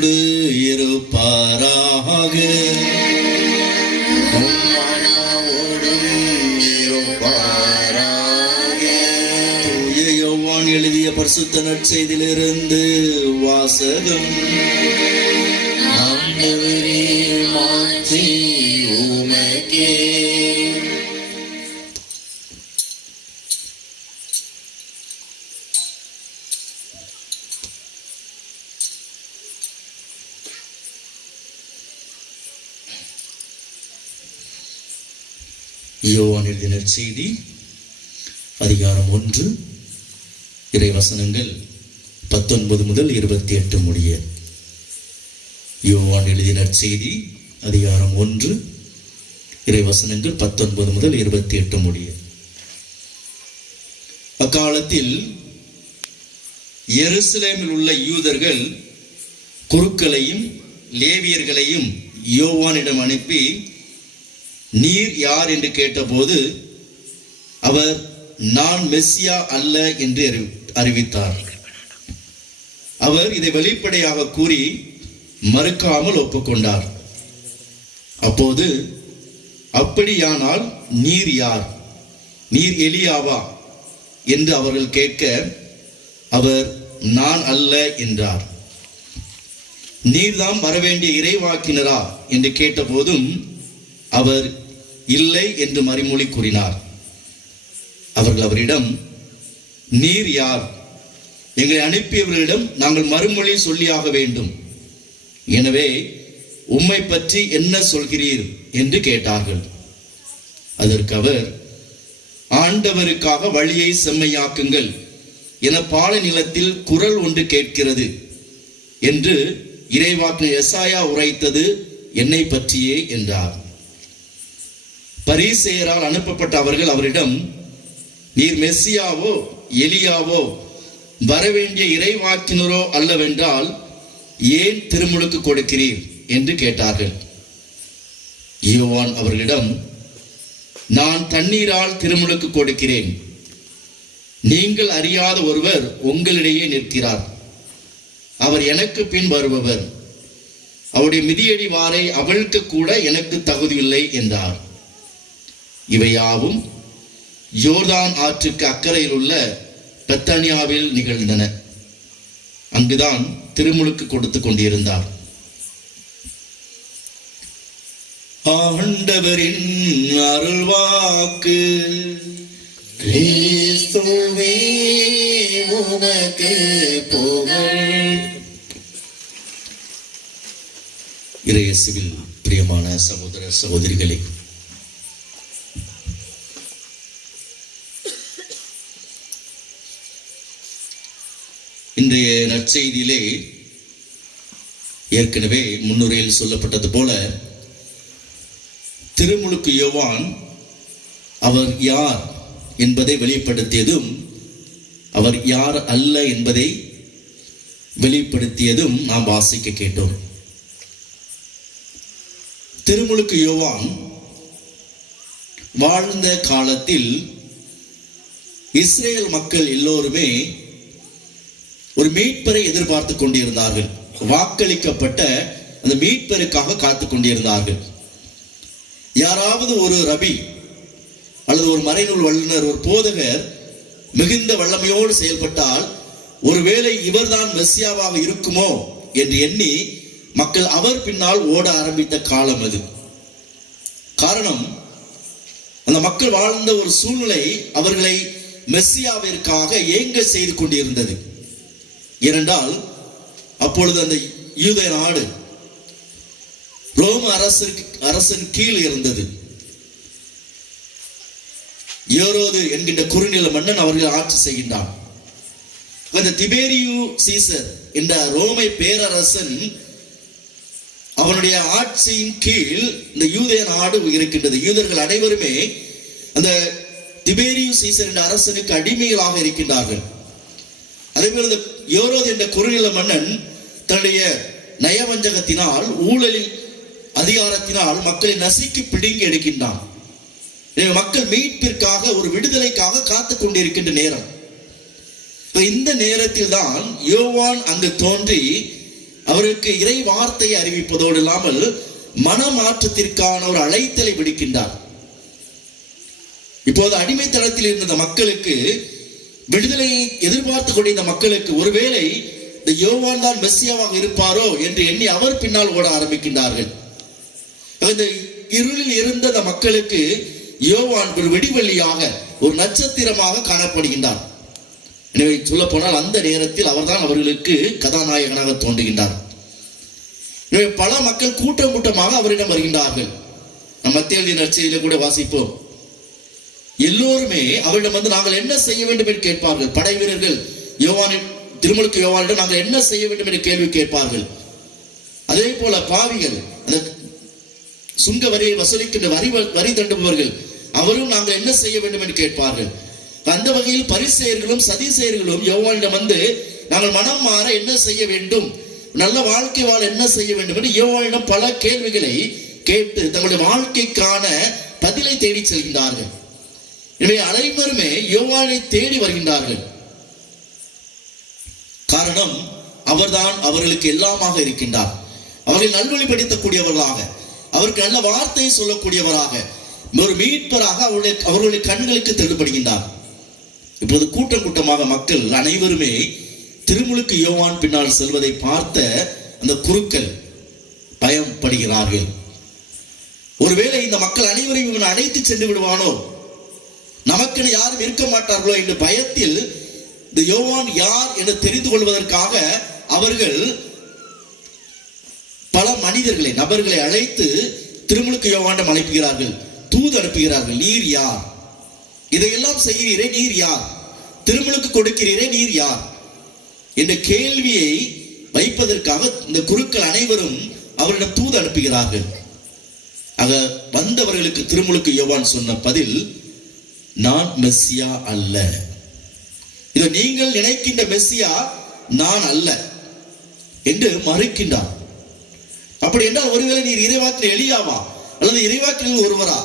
உங்களோடு இருப்பாராக. எழுதிய பரிசுத்த நற்செய்தியிலிருந்து வாசகம். யோவான் எழுதின செய்தி அதிகாரம் ஒன்று இறைவசனங்கள் பத்தொன்பது முதல் இருபத்தி எட்டு முடிய. யோவான் எழுதின செய்தி அதிகாரம் ஒன்று இறைவசனங்கள் பத்தொன்பது முதல் இருபத்தி எட்டு முடிய. அக்காலத்தில் எருசலேமில் உள்ள யூதர்கள் குருக்களையும் லேவியர்களையும் யோவானிடம் அனுப்பி நீர் யார் என்று கேட்டபோது அவர் நான் மெஸ்ஸியா அல்ல என்று அறிவித்தார். அவர் இதை வெளிப்படையாக கூறி மறுக்காமல் ஒப்புக்கொண்டார். அப்போது அப்படியானால் நீர் யார்? நீர் எலியாவா? என்று அவர்கள் கேட்க அவர் நான் அல்ல என்றார். நீர்தான் வரவேண்டிய இறைவாக்கினரா? என்று கேட்டபோதும் அவர் இல்லை என்று மறுமொழி கூறினார். அவர்கள் அவரிடம் நீர் யார்? எங்களை அனுப்பியவர்களிடம் நாங்கள் மறுமொழி சொல்லியாக வேண்டும். எனவே உம்மை பற்றி என்ன சொல்கிறீர்? என்று கேட்டார்கள். அதற்கு அவர் ஆண்டவருக்காக வழியை செம்மையாக்குங்கள். என பாலை நிலத்தில் குரல் ஒன்று கேட்கிறது. என்று இறைவாக்கு எசாயா உரைத்தது என்னை பற்றியே? என்றார். பரிசெயரால் அனுப்பப்பட்ட அவர்கள் அவரிடம் நீர் மெஸ்ஸியாவோ எலியாவோ வரவேண்டிய இறைவாக்கினரோ அல்லவென்றால் ஏன் திருமுழுக்கு கொடுக்கிறீர்? என்று கேட்டார்கள். யோவான் அவர்களிடம் நான் தண்ணீரால் திருமுழுக்கு கொடுக்கிறேன். நீங்கள் அறியாத ஒருவர் உங்களிடையே நிற்கிறார். அவர் எனக்கு பின் வருபவர். அவருடைய மிதியடி வாரை அவிழ்க்க கூட எனக்கு தகுதியில்லை என்றார். இவையாவும் யோர்தான் ஆற்றுக்கு அக்கறையில் உள்ள பெத்தானியாவில் நிகழ்ந்தன. அங்குதான் திருமுழுக்கு கொடுத்து கொண்டிருந்தார். ஆண்டவரின் அருள்வாக்கு. கிறிஸ்துவே உமக்கு புகழ். இறையேசுவில் பிரியமான சகோதர சகோதரிகளே இன்றைய நற்செய்தியிலே ஏற்கனவே முன்னுரையில் சொல்லப்பட்டது போல திருமுழுக்கு யோவான் அவர் யார் என்பதை வெளிப்படுத்தியதும் அவர் யார் அல்ல என்பதை வெளிப்படுத்தியதும் நாம் வாசிக்க கேட்டோம். திருமுழுக்கு யோவான் வாழ்ந்த காலத்தில் இஸ்ரேல் மக்கள் எல்லோருமே ஒரு மீட்பரை எதிர்பார்த்து கொண்டிருந்தார்கள். வாக்களிக்கப்பட்ட அந்த மீட்பருக்காக காத்து கொண்டிருந்தார்கள். யாராவது ஒரு ரபி அல்லது ஒரு மறைநூல் வல்லுனர் ஒரு போதகர் மிகுந்த வல்லமையோடு செயல்பட்டால் ஒருவேளை இவர்தான் மெஸ்ஸியாவாக இருக்குமோ என்று எண்ணி மக்கள் அவர் பின்னால் ஓட ஆரம்பித்த காலம் அது. காரணம் அந்த மக்கள் வாழ்ந்த ஒரு சூழ்நிலை அவர்களை மெஸ்ஸியாவிற்காக ஏங்க செய்து கொண்டிருந்தது. ஏனென்றால் அப்பொழுது அந்த யூத நாடு ரோம அரசருக்கு அரசன் கீழ் இருந்தது. ஏரோது என்கின்ற குறுநில மன்னன் அவர்கள் ஆட்சி செய்கின்றான். அந்த திபேரியு சீசர் என்ற ரோமை பேரரசன் அவனுடைய ஆட்சியின் கீழ் இந்த யூதய நாடு இருக்கின்றது. யூதர்கள் அனைவருமே அந்த திபேரியு சீசர் என்ற அரசனுக்கு அடிமைகளாக இருக்கின்றார்கள். அதே போல இந்த யோரோது என்ற குறுநில மன்னன் தன்னுடைய நயவஞ்சகத்தினால் ஊழலில் அதிகாரத்தினால் மக்களை நசுக்கி பிடுங்கி எடுக்கின்றான். மக்கள் மீட்பிற்காக ஒரு விடுதலைக்காக காத்துக் கொண்டிருக்கின்ற நேரம். இப்ப இந்த நேரத்தில் தான் யோவான் அங்கு தோன்றி அவருக்கு இறை வார்த்தையை அறிவிப்பதோடு இல்லாமல் மனமாற்றத்திற்கான ஒரு அழைத்தலை விடுக்கின்றார். இப்போது அடிமைத்தளத்தில் இருந்த மக்களுக்கு விடுதலையை எதிர்பார்த்து கொண்டிருந்த மக்களுக்கு ஒருவேளை இந்த யோவான் தான் மெஸ்ஸியாவாக இருப்பாரோ என்று எண்ணி அவர் பின்னால் ஓட ஆரம்பிக்கின்றார்கள். இந்த இருளில் இருந்த அந்த மக்களுக்கு யோவான் ஒரு வெடிவெள்ளியாக ஒரு நட்சத்திரமாக காணப்படுகின்றார். எனவே சொல்ல போனால் அந்த நேரத்தில் அவர்தான் அவர்களுக்கு கதாநாயகனாக தோன்றுகின்றார். எனவே பல மக்கள் கூட்டம் கூட்டமாக அவரிடம் வருகின்றார்கள். நம்ம மத்திய நற்செய்தியில கூட வாசிப்போம். எல்லோருமே அவரிடம் வந்து நாங்கள் என்ன செய்ய வேண்டும் என்று கேட்பார்கள். படை வீரர்கள் யோவானின் திருமலுக்கு யோவானிடம் நாங்கள் என்ன செய்ய வேண்டும் என்று கேள்வி கேட்பார்கள். அதே போல பாவிகள் அந்த சுங்க வரியை வசூலிக்கின்ற வரி வரி தண்டுபவர்கள் அவரும் நாங்கள் என்ன செய்ய வேண்டும் என்று கேட்பார்கள். அந்த வகையில் பரிசெயர்களும் சதிசெயர்களும் யோவானிடம் வந்து நாங்கள் மனம் மாற என்ன செய்ய வேண்டும்? நல்ல வாழ்க்கை வாழ என்ன செய்ய வேண்டும்? என்று யோவானிடம் பல கேள்விகளை கேட்டு தங்களுடைய வாழ்க்கைக்கான பதிலை தேடி செல்கின்றார்கள். எனவே அனைவருமே யோவானை தேடி வருகின்றார்கள். காரணம் அவர்தான் அவர்களுக்கு எல்லாமாக இருக்கின்றார். அவர்கள் நல்வழிப்படுத்தக்கூடியவர்களாக அவருக்கு நல்ல வார்த்தையை சொல்லக்கூடியவராக ஒரு மீட்பராக அவருடைய அவர்களுடைய கண்களுக்கு தெளிப்படுகின்றார் இப்போது கூட்டம் கூட்டமாக மக்கள் அனைவருமே திருமுழுக்கு யோவான் பின்னால் செல்வதை பார்த்த அந்த குருக்கள் பயப்படுகிறார்கள். ஒருவேளை இந்த மக்கள் அனைவரையும் இவன் அழைத்து சென்று விடுவானோ? நமக்குன்னு யாரும் இருக்க மாட்டார்களோ என்ற பயத்தில் இந்த யோவான் யார் என்று தெரிந்து கொள்வதற்காக அவர்கள் பல மனிதர்களை நபர்களை அழைத்து திருமுழுக்கு யோவாண்டம் அனுப்புகிறார்கள். தூது அனுப்புகிறார்கள் நீர் யார்? இதையெல்லாம் செய்கிறீரே நீர் யார்? திருமுழுக்கு கொடுக்கிறீரே நீர் யார்? என்ற கேள்வியை வைப்பதற்காக இந்த குருக்கள் அனைவரும் அவரிடம் தூது அனுப்புகிறார்கள். ஆக வந்தவர்களுக்கு திருமுழுக்கு யோவான் சொன்ன பதில் நான் மெஸ்ஸியா அல்ல. இதை நீங்கள் நினைக்கின்ற மெஸ்ஸியா நான் அல்ல என்று மறுக்கின்றார். அப்படி என்றால் ஒருவேளை நீர் இறைவாக்கில் எளியாவா? அல்லது இறைவாக்கில் ஒருவரா?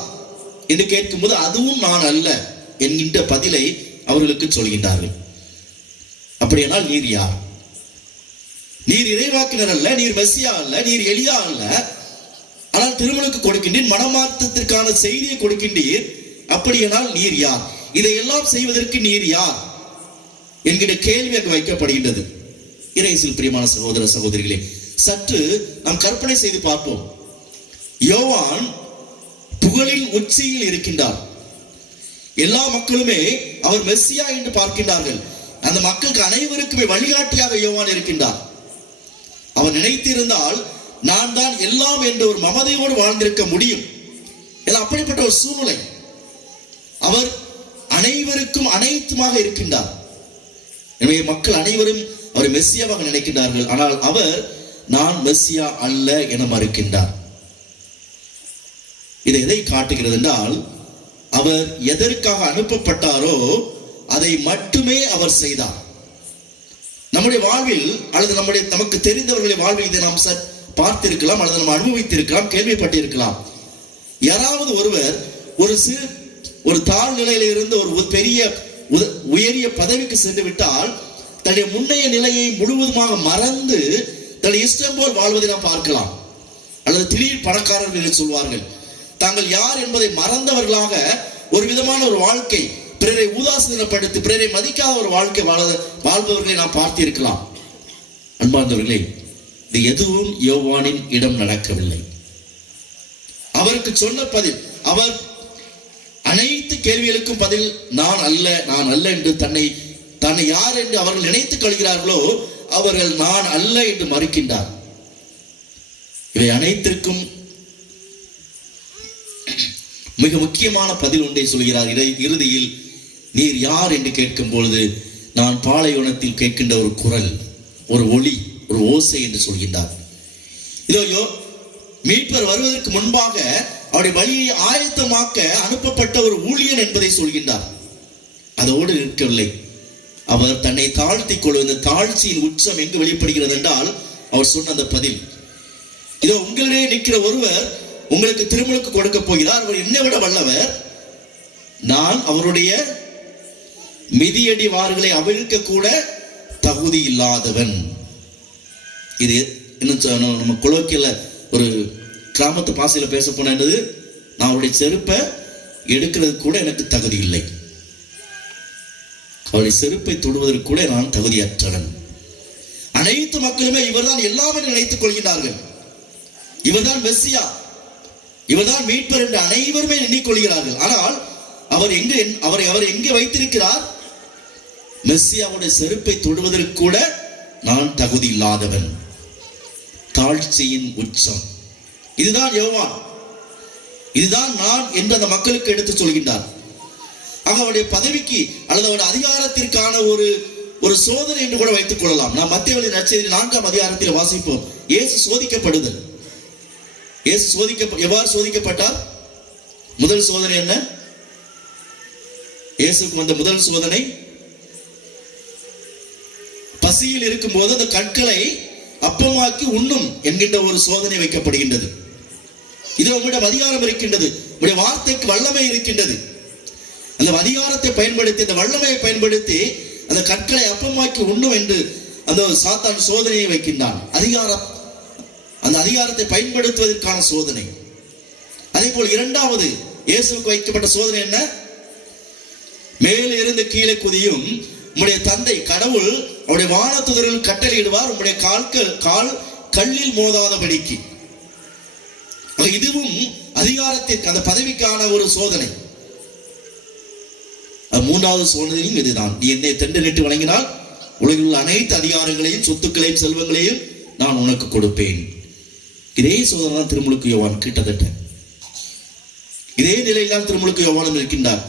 என்று கேட்கும்போது அதுவும் நான் அல்ல என்கின்ற பதிலை அவர்களுக்கு சொல்கின்றார்கள். அப்படியானால் நீர் யார்? நீர் இறைவாக்கினர் அல்ல நீர் மெஸ்ஸியா அல்ல நீர் எளியா அல்ல. ஆனால் திருமணுக்கு கொடுக்கின்றீர் மனமாற்றத்திற்கான செய்தியை கொடுக்கின்றீர். அப்படியானால் நீர் யார்? இதையெல்லாம் செய்வதற்கு நீர் யார்? என்கிற கேள்வி அங்கு வைக்கப்படுகின்றது. இறைசில் பிரியமான சகோதர சகோதரிகளே சற்று நாம் கற்பனை செய்து பார்ப்போம். யோவான் புகழின் உச்சியில் இருக்கின்றார். எல்லா மக்களுமே அவர் மெஸ்ஸியா என்று பார்க்கின்றார்கள். அந்த மக்களுக்கு அனைவருக்குமே வழிகாட்டியாக யோவான் இருக்கின்றார். அவர் நினைத்திருந்தால் நான் தான் எல்லாம் என்ற ஒரு மமதையோடு வாழ்ந்திருக்க முடியும். அப்படிப்பட்ட ஒரு சூழ்நிலை. அவர் அனைவருக்கும் அனைத்துமாக இருக்கின்றார். எனவே மக்கள் அனைவரும் அவரை மெஸ்ஸியாவாக நினைக்கின்றார்கள். ஆனால் அவர் நான் மெஸ்ஸியா அல்ல என மறுக்கின்றார். இது எதை காட்டுகிறது என்றால் அவர் எதற்காக அனுப்பப்பட்டாரோ அதை மட்டுமே அவர் செய்தார். நம்முடைய வாழ்வில் அல்லது நம்முடைய நமக்கு தெரிந்தவர்களுடைய வாழ்வில் இதை நாம் சார் பார்த்திருக்கலாம் அல்லது நம்ம அனுபவித்திருக்கலாம் கேள்விப்பட்டிருக்கலாம். யாராவது ஒருவர் ஒரு சிறு ஒரு தாழ் நிலையில இருந்து ஒரு பெரிய உத- உயரிய பதவிக்கு சென்று விட்டால் தன்னுடைய முன்னைய நிலையை முழுவதுமாக மறந்து தன்னுடைய இஷ்டம் போல் வாழ்வதை நாம் பார்க்கலாம். அல்லது திடீர் பணக்காரர்கள் என்று சொல்வார்கள். தாங்கள் யார் என்பதை மறந்தவர்களாக ஒரு விதமான ஒரு வாழ்க்கை பிறரை உதாசீனப்படுத்தி பிறரை மதிக்காத ஒரு வாழ்க்கை வாழ வாழ்பவர்களை நாம் பார்த்திருக்கலாம். அன்பார்ந்தவர்களே இது எதுவும் யோவானின் இடம் நடக்கவில்லை. அவருக்கு சொன்ன பதில் அவர் அனைத்து கேள்விகளுக்கும் பதில் நான் அல்ல நான் அல்ல என்று தன்னை தன்னை யார் என்று அவர்கள் நினைத்துக் கொள்கிறார்களோ அவர்கள் நான் அல்ல என்று மறுக்கின்றார். இவை அனைத்திற்கும் மிக முக்கியமான பதில் ஒன்றை சொல்கிறார். இதை இறுதியில் நீர் யார் என்று கேட்கும் பொழுது நான் பாலைவனத்தில் கேட்கின்ற ஒரு குரல் ஒரு ஒளி ஒரு ஓசை என்று சொல்கின்றார். இதோ மீட்பர் வருவதற்கு முன்பாக அவருடைய வழியை ஆயத்தமாக்க அனுப்பப்பட்ட ஒரு ஊழியன் என்பதை சொல்கின்றார். அதோடு நிற்கவில்லை. அவர் தன்னை தாழ்த்திக் கொள்ளும் இந்த தாழ்ச்சியின் உச்சம் எங்கு வெளிப்படுகிறது என்றால் அவர் சொன்ன அந்த பதில். இதோ உங்களிடையே நிற்கிற ஒருவர் உங்களுக்கு திருமலுக்கு கொடுக்க போகிறார் அவர் என்னை விட வல்லவர். நான் அவருடைய மிதியடி வார்களை அவிழ்க்க கூட தகுதி இல்லாதவன். இது என்ன நம்ம- நம்ம குலோக்கியல ஒரு கிராமத்து பாசையில் பேச போன என்னது? நான் அவருடைய செருப்பை எடுக்கிறது கூட எனக்கு தகுதி இல்லை. அவருடைய செருப்பை தொடுவதற்கு கூட நான் தகுதியற்றவன். அனைத்து மக்களுமே இவர்தான் எல்லாமே நினைத்துக் கொள்கிறார்கள். இவர்தான் மெஸ்ஸியா. இவர்தான் மீட்பர் என்று அனைவருமே எண்ணிக்கொள்கிறார்கள் ஆனால் அவர் எங்கு அவரை அவர் எங்கே வைத்திருக்கிறார்? மெஸ்ஸியாவுடைய செருப்பை தொடுவதற்கு கூட நான் தகுதி இல்லாதவன். தாழ்ச்சியின் உச்சம். இதுதான் யோவான். இதுதான் நான் என்று அந்த மக்களுக்கு எடுத்து சொல்கின்றார். ஆக அவருடைய பதவிக்கு அல்லது அவருடைய அதிகாரத்திற்கான ஒரு ஒரு சோதனை என்று கூட வைத்துக் கொள்ளலாம். நாம் மத்திய வழி நற்செய்தி நான்காம் அதிகாரத்தில் வாசிப்போம். இயேசு சோதிக்கப்படுதல். இயேசு சோதிக்க எவ்வாறு சோதிக்கப்பட்டார்? முதல் சோதனை என்ன? இயேசுக்கு வந்த முதல் சோதனை பசியில் இருக்கும்போது அந்த கற்களை அப்பமாக்கி உண்ணும் என்கின்ற ஒரு சோதனை வைக்கப்படுகின்றது. இது உங்களிடம் அதிகாரம் இருக்கின்றது. உங்களுடைய வார்த்தைக்கு வல்லமை இருக்கின்றது. அந்த அதிகாரத்தை பயன்படுத்தி அந்த வல்லமையை பயன்படுத்தி அந்த கற்களை அப்பமாக்கி உண்ணும் என்று அந்த சாத்தான் சோதனையை வைக்கின்றான். அதிகாரம் அந்த அதிகாரத்தை பயன்படுத்துவதற்கான சோதனை. அதே போல் இரண்டாவது இயேசுவுக்கு வைக்கப்பட்ட சோதனை என்ன? மேலே இருந்து கீழே குதியும் உங்களுடைய தந்தை கடவுள் அவருடைய வானத்துதர்கள் கட்டளையிடுவார். உங்களுடைய கால்கள் கால் கல்லில் மோதாதபடிக்கு. இதுவும் அதிகாரத்திற்கு அந்த பதவிக்கான ஒரு சோதனை. மூன்றாவது சோதனையும் இதுதான். நீ என்னை தண்டனிட்டு வழங்கினால் உலகில் உள்ள அனைத்து அதிகாரங்களையும் சொத்துக்களையும் செல்வங்களையும் நான் உனக்கு கொடுப்பேன். இதே சோதனை தான் திருமுழுக்கு யோவான் கிட்டத்தட்ட. இதே நிலையில் தான் திருமுழுக்கு யோவானும் இருக்கின்றார்.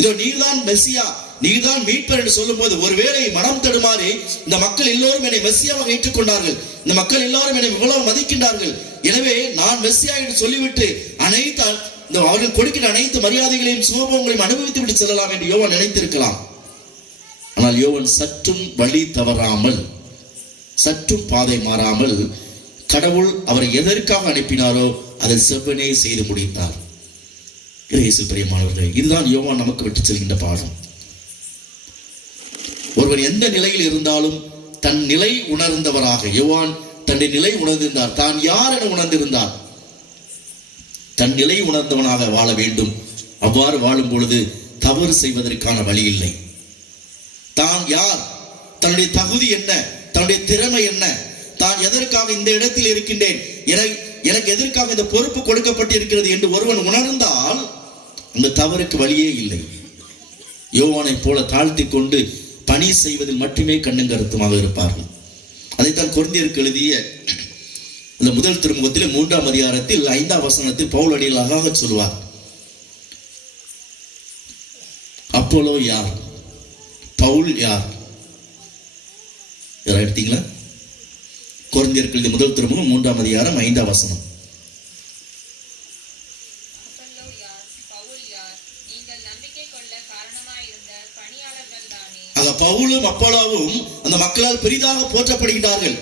இதோ நீர்தான் மெஸ்ஸியா நீதான் மீட்பர் என்று சொல்லும்போது ஒருவேளை மனம் தடுமாறி இந்த மக்கள் எல்லோரும் என்னை மெஸ்ஸியாவாக ஏற்றுக்கொண்டார்கள். இந்த மக்கள் எல்லாரும் என்னை இவ்வளவு மதிக்கின்றார்கள். எனவே நான் மெஸ்ஸியா என்று சொல்லிவிட்டு அனைத்து இந்த அவர்கள் கொடுக்கிற அனைத்து மரியாதைகளையும் சுகபோகங்களையும் அனுபவித்து விட்டு செல்லலாம் என்று யோவன் நினைத்திருக்கலாம். ஆனால் யோவன் சற்றும் வழி தவறாமல் சற்றும் பாதை மாறாமல் கடவுள் அவரை எதற்காக அனுப்பினாரோ அதை செவ்வனே செய்து முடித்தார். இயேசு பிரியமானவர்களே இதுதான் யோவான் நமக்கு விட்டு செல்கின்ற பாடம். ஒருவர் எந்த நிலையில் இருந்தாலும் தன் நிலை உணர்ந்தவராக யுவான் தன்னுடைய நிலை உணர்ந்திருந்தார். தான் யார் என உணர்ந்திருந்தார்? தன் நிலை உணர்ந்தவனாக வாழ வேண்டும். அவ்வாறு வாழும் பொழுது தவறு செய்வதற்கான வழி இல்லை. தான் யார்? தன்னுடைய தகுதி என்ன? தன்னுடைய திறமை என்ன? தான் எதற்காக இந்த இடத்தில் இருக்கின்றேன்? எனக்கு எனக்கு எதற்காக இந்த பொறுப்பு கொடுக்கப்பட்டிருக்கிறது என்று ஒருவன் உணர்ந்தால் அந்த தவறுக்கு வழியே இல்லை. யோவானை போல தாழ்த்தி கொண்டு பணி செய்வதில் மட்டுமே கண்ணும் கருத்துமாக இருப்பார்கள். அதைத்தான் குழந்தையருக்கு எழுதிய இந்த முதல் திருமுகத்தில் மூன்றாம் அதிகாரத்தில் ஐந்தாம் வசனத்தில் பவுல் அடியில் அழகாக சொல்வார். அப்போலோ யார்? பவுல் யார்? எடுத்தீங்களா? குழந்தையர்கள் முதல் திருமுகம் மூன்றாம் அதிகாரம் ஐந்தாம் வசனம் அப்பல்லோ யார் பவுல் யார் நீங்கள் நம்பிக்கை கொள்ள காரணமாயிருந்த பணியாளர்கள் தானே ஆக பவுலும் அப்போலாவும் அந்த மக்களால் பெரிதாக போற்றப்படுகிறார்கள்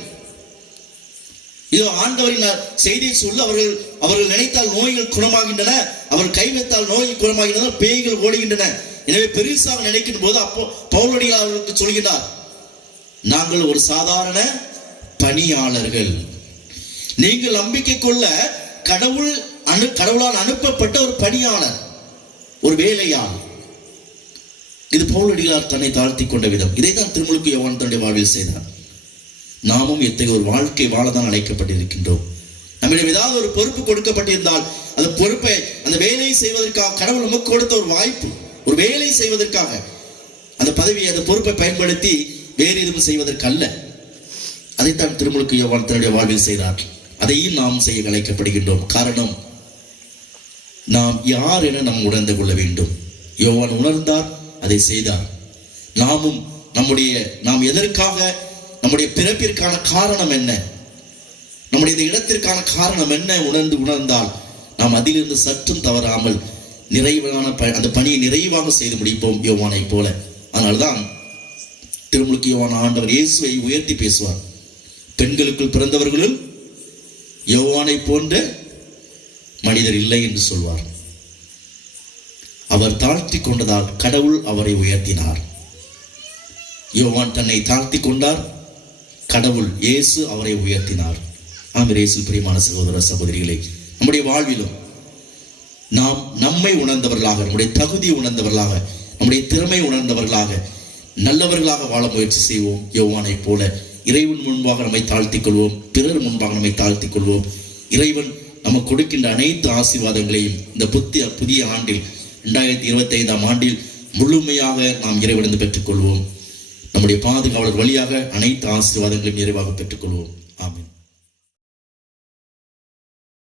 இதோ ஆண்டவரின் செய்தியை சொல்ல அவர்கள் அவர்கள் நினைத்தால் நோய்கள் குணமாகின்றன அவர்கள் கை வைத்தால் நோய்கள் குணமாகின்றன பேய்கள் ஓடுகின்றன. எனவே பெருசாக நினைக்கும் போது அப்போ பவுலடிகள் அவர்களுக்கு சொல்கிறார் நாங்கள் ஒரு சாதாரண பணியாளர்கள். நீங்கள் நம்பிக்கை கொள்ள கடவுள் அனு கடவுளால் அனுப்பப்பட்ட ஒரு பணியாளர் ஒரு வேலையாளர். இது பவுலடிகளார் தன்னை தாழ்த்தி கொண்ட விதம். இதைத்தான் திருமுழுக்கு யோவான் தன்னுடைய வாழ்வில் செய்தார். நாமும் எத்தகைய ஒரு வாழ்க்கை வாழதான் அழைக்கப்பட்டிருக்கின்றோம். நம்மிடம் ஏதாவது ஒரு பொறுப்பு கொடுக்கப்பட்டிருந்தால் அந்த பொறுப்பை அந்த வேலையை செய்வதற்காக கடவுள் நமக்கு கொடுத்த ஒரு வாய்ப்பு ஒரு வேலை செய்வதற்காக அந்த பதவியை அந்த பொறுப்பை பயன்படுத்தி வேறு எதுவும் செய்வதற்கு அல்ல அதைத்தான் திருமுழுக்கு யோவான் தன்னுடைய வாழ்வில் செய்தார். அதையும் நாம் செய்ய அழைக்கப்படுகின்றோம். காரணம் நாம் யார் என நாம் உணர்ந்து கொள்ள வேண்டும். யோவான் உணர்ந்தார் அதை செய்தார். நாமும் நம்முடைய நாம் எதற்காக நம்முடைய பிறப்பிற்கான காரணம் என்ன? நம்முடைய இடத்திற்கான காரணம் என்ன? உணர்ந்து உணர்ந்தால் நாம் அதிலிருந்து சற்றும் தவறாமல் நிறைவான ப- அந்த பணியை நிறைவாக செய்து முடிப்போம் யோவானை போல. அதனால்தான் திருமுழுக்கு யோவான் ஆண்டவர் இயேசுவை உயர்த்தி பேசுவார். பெண்களுக்குள் பிறந்தவர்களும் யோவானை போன்ற மனிதர் இல்லை என்று சொல்வார். அவர் தாழ்த்தி கொண்டதால் கடவுள் அவரை உயர்த்தினார். யோவான் தன்னை தாழ்த்தி கொண்டார் கடவுள் இயேசு அவரை உயர்த்தினார். ஆம் இயேசு பிரியமான சகோதர சகோதரிகளை நம்முடைய வாழ்விலும் நாம் நம்மை உணர்ந்தவர்களாக நம்முடைய தகுதி உணர்ந்தவர்களாக நம்முடைய திறமை உணர்ந்தவர்களாக நல்லவர்களாக வாழ முயற்சி செய்வோம். யோவானை போல இறைவன் முன்பாக நம்மை தாழ்த்திக் கொள்வோம். பிறர் முன்பாக நம்மை தாழ்த்திக் கொள்வோம். இறைவன் நமக்கு கொடுக்கின்ற அனைத்து ஆசீர்வாதங்களையும் இந்த புத்திய புதிய ஆண்டில் ரெண்டாயிரத்தி இருபத்தி ஐந்தாம் ஆண்டில் முழுமையாக நாம் இறைவடைந்து பெற்றுக்கொள்வோம். நம்முடைய பாதுகாவலர் வழியாக அனைத்து ஆசீர்வாதங்களையும் நிறைவாக பெற்றுக்கொள்வோம். ஆமென்.